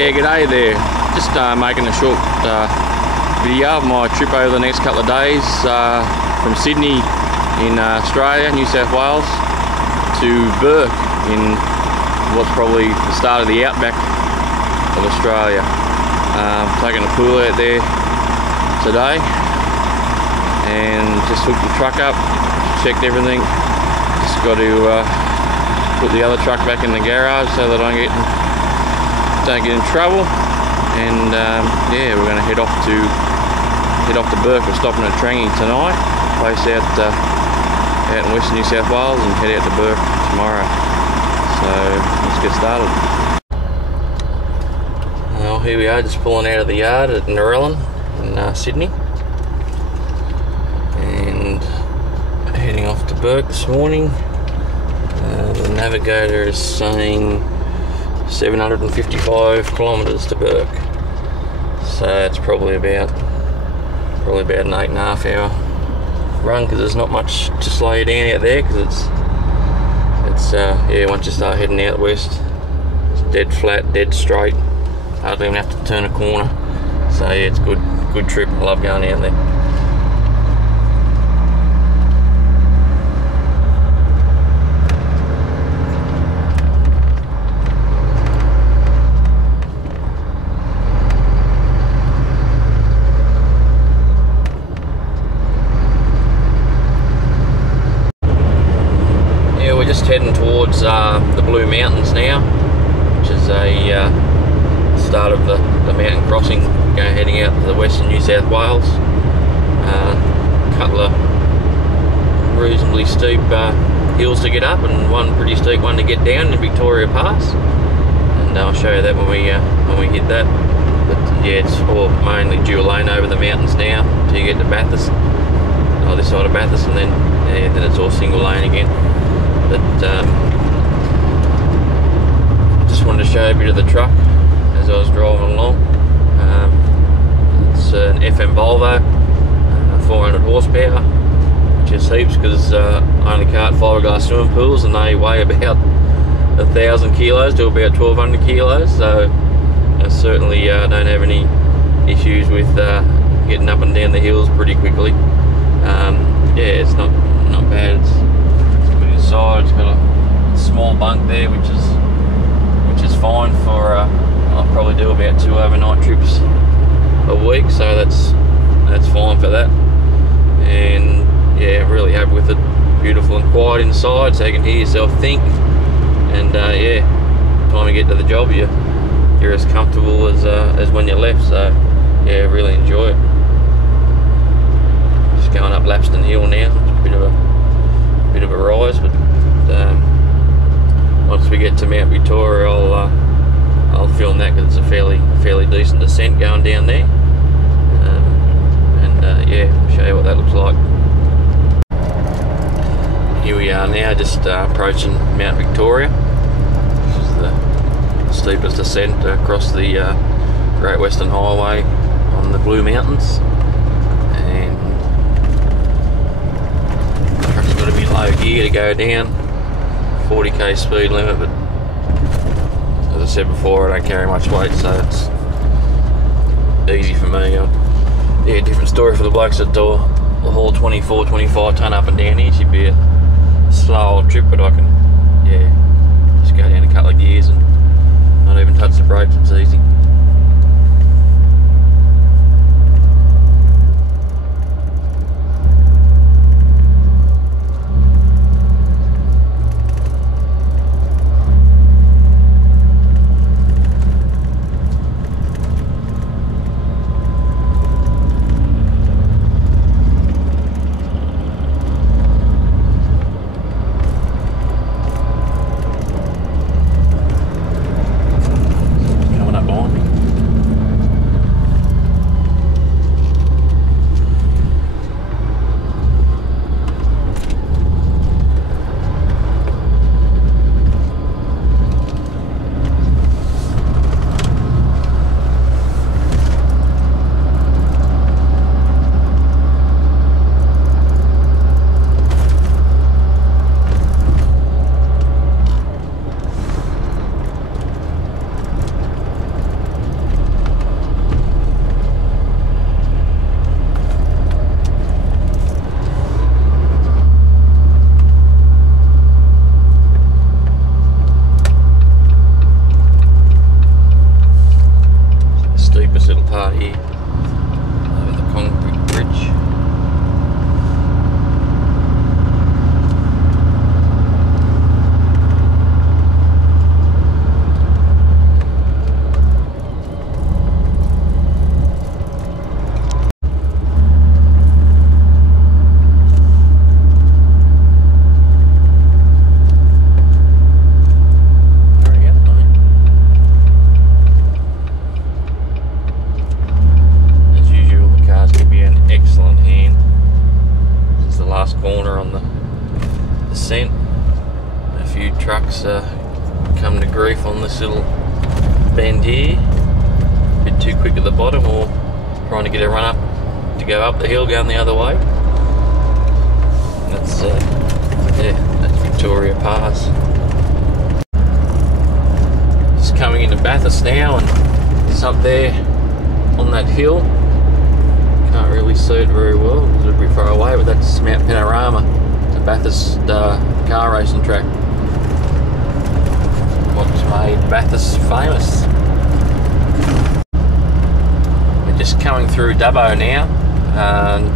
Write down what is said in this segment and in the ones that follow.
Yeah, g'day there. Just making a short video of my trip over the next couple of days from Sydney in Australia, New South Wales, to Bourke in what's probably the start of the outback of Australia. Taking a pool out there today and just hooked the truck up, checked everything. Just got to put the other truck back in the garage so that I don't get in trouble. And yeah, we're going to head off to Bourke. We're stopping at Trangie tonight, place out in western New South Wales, and head out to Bourke tomorrow. So let's get started. Well, here we are, just pulling out of the yard at Narellan in Sydney, and heading off to Bourke this morning. The navigator is saying 755 kilometres to Bourke, so it's probably about an 8.5 hour run, because there's not much to slow you down out there, because it's yeah, once you start heading out west, it's dead flat, dead straight, hardly even have to turn a corner. So yeah, it's good trip. I love going out there. We're just heading towards the Blue Mountains now, which is a start of the mountain crossing, heading out to the western New South Wales. A couple of reasonably steep hills to get up, and one pretty steep one to get down in Victoria Pass, and I'll show you that when we hit that. But yeah, it's all mainly dual lane over the mountains now till you get to Bathurst, or this side of Bathurst, and then it's all single lane again. But just wanted to show you a bit of the truck as I was driving along. It's an FM Volvo, 400 horsepower, which is heaps, because I only cart fiberglass swimming pools, and they weigh about 1,000 kilos to about 1,200 kilos. So I certainly don't have any issues with getting up and down the hills pretty quickly. Yeah, it's not bad. Inside, it's got a small bunk there, which is fine for I'll probably do about 2 overnight trips a week, so that's fine for that. And yeah, really happy with it. Beautiful and quiet inside, so you can hear yourself think. And yeah, time you get to the job, you're as comfortable as when you left. So yeah, really enjoy it. Just going up Lapston Hill now. It's a bit of a rise, but once we get to Mount Victoria, I'll film that, because it's a fairly decent descent going down there. And yeah, show you what that looks like. Here we are now, just approaching Mount Victoria, which is the steepest descent across the Great Western Highway on the Blue Mountains. And the truck's got to be low gear to go down, 40k speed limit, but as I said before, I don't carry much weight, so it's easy for me. Yeah, different story for the blokes that do the haul 24, 25 tonne up and down here. It should be a slow old trip, but I can, yeah, just go down a couple of gears and not even touch the brakes. It's easy. Coming up behind me. few trucks come to grief on this little bend here. A bit too quick at the bottom, or trying to get a run up to go up the hill going the other way. That's yeah, that's Victoria Pass. Just coming into Bathurst now, and it's up there on that hill. Can't really see it very well, it's a bit far away, but that's Mount Panorama, the Bathurst car racing track. What's made Bathurst famous. We're just coming through Dubbo now.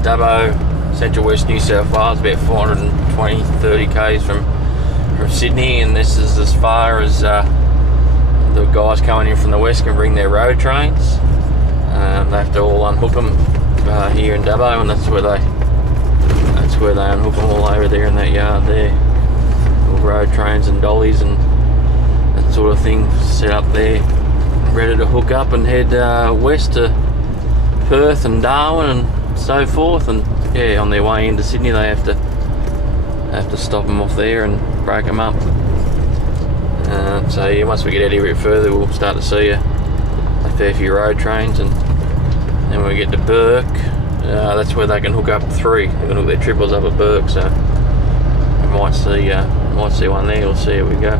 Dubbo, Central West New South Wales, about 420-30 k's from Sydney, and this is as far as the guys coming in from the west can bring their road trains. They have to all unhook them here in Dubbo, and that's where they unhook them all over there in that yard there. All road trains and dollies and that sort of thing set up there, ready to hook up and head west to Perth and Darwin and so forth. And yeah, on their way into Sydney they have to stop them off there and break them up. So yeah, once we get out here a bit further, we'll start to see a fair few road trains, and then when we get to Bourke, that's where they can hook up 3. They can hook their triples up at Bourke, so we might see one there. We'll see how we go.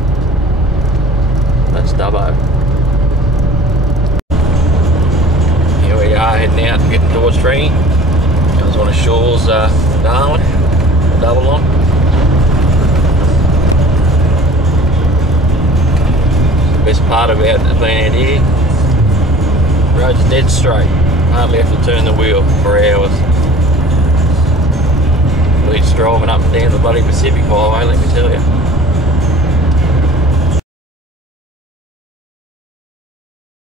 That's Dubbo. Here we are heading out and getting towards Trinity. That was one of Shaw's Darwin, double on. Best part about being out here, road's dead straight, hardly have to turn the wheel for hours. Beats driving up and down the bloody Pacific Highway, let me tell you.